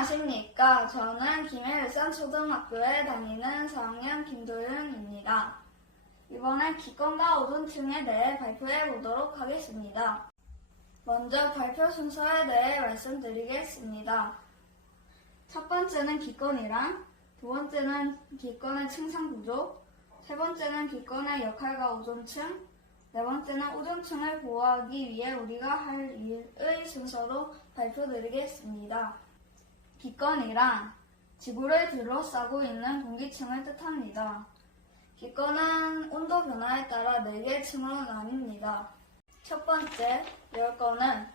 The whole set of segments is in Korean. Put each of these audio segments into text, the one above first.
안녕하십니까. 저는 김해일산 초등학교에 다니는 4학년 김도윤입니다. 이번엔 기권과 오존층에 대해 발표해 보도록 하겠습니다. 먼저 발표 순서에 대해 말씀드리겠습니다. 첫 번째는 기권이랑, 두 번째는 기권의 층상 구조, 세 번째는 기권의 역할과 오존층, 네 번째는 오존층을 보호하기 위해 우리가 할 일의 순서로 발표드리겠습니다. 기권이란 지구를 둘러싸고 있는 공기층을 뜻합니다. 기권은 온도 변화에 따라 4개의 층으로 나뉩니다. 첫 번째, 열권은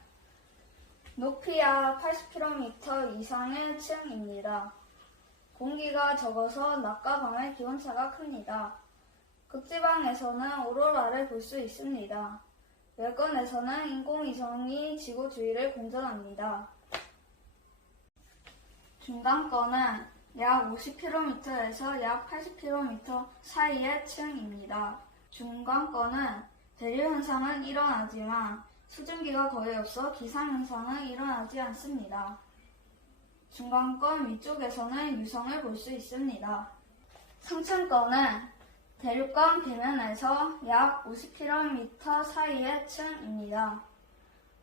높이야 80km 이상의 층입니다. 공기가 적어서 낮과 밤의 기온차가 큽니다. 극지방에서는 오로라를 볼 수 있습니다. 열권에서는 인공위성이 지구 주위를 공전합니다. 중간권은 약 50km에서 약 80km 사이의 층입니다. 중간권은 대류 현상은 일어나지만 수증기가 거의 없어 기상 현상은 일어나지 않습니다. 중간권 위쪽에서는 유성을 볼 수 있습니다. 상층권은 대륙권 대면에서 약 50km 사이의 층입니다.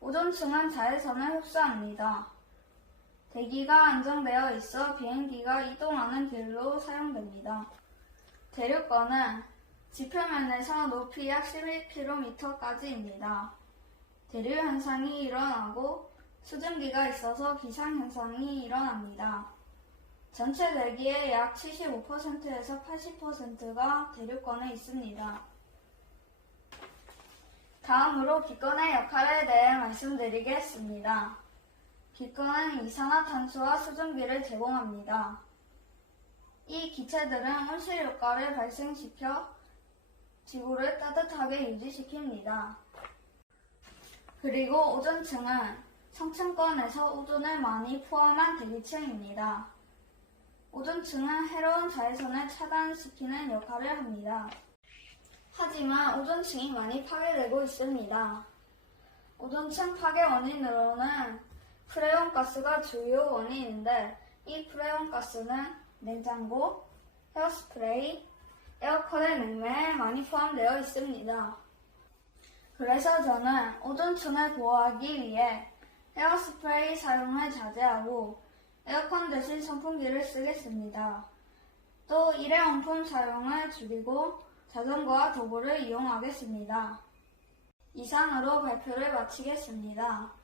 오존층은 자외선을 흡수합니다. 대기가 안정되어 있어 비행기가 이동하는 길로 사용됩니다. 대륙권은 지표면에서 높이 약 11km까지입니다. 대류 현상이 일어나고 수증기가 있어서 기상 현상이 일어납니다. 전체 대기의 약 75%에서 80%가 대륙권에 있습니다. 다음으로 기권의 역할에 대해 말씀드리겠습니다. 기권은 이산화탄소와 수증기를 제공합니다. 이 기체들은 온실 효과를 발생시켜 지구를 따뜻하게 유지시킵니다. 그리고 오존층은 성층권에서 오존을 많이 포함한 대기층입니다. 오존층은 해로운 자외선을 차단시키는 역할을 합니다. 하지만 오존층이 많이 파괴되고 있습니다. 오존층 파괴 원인으로는 프레온 가스가 주요 원인인데 이 프레온 가스는 냉장고, 헤어스프레이, 에어컨의 냉매에 많이 포함되어 있습니다. 그래서 저는 오존층을 보호하기 위해 헤어스프레이 사용을 자제하고 에어컨 대신 선풍기를 쓰겠습니다. 또 일회용품 사용을 줄이고 자전거와 도보를 이용하겠습니다. 이상으로 발표를 마치겠습니다.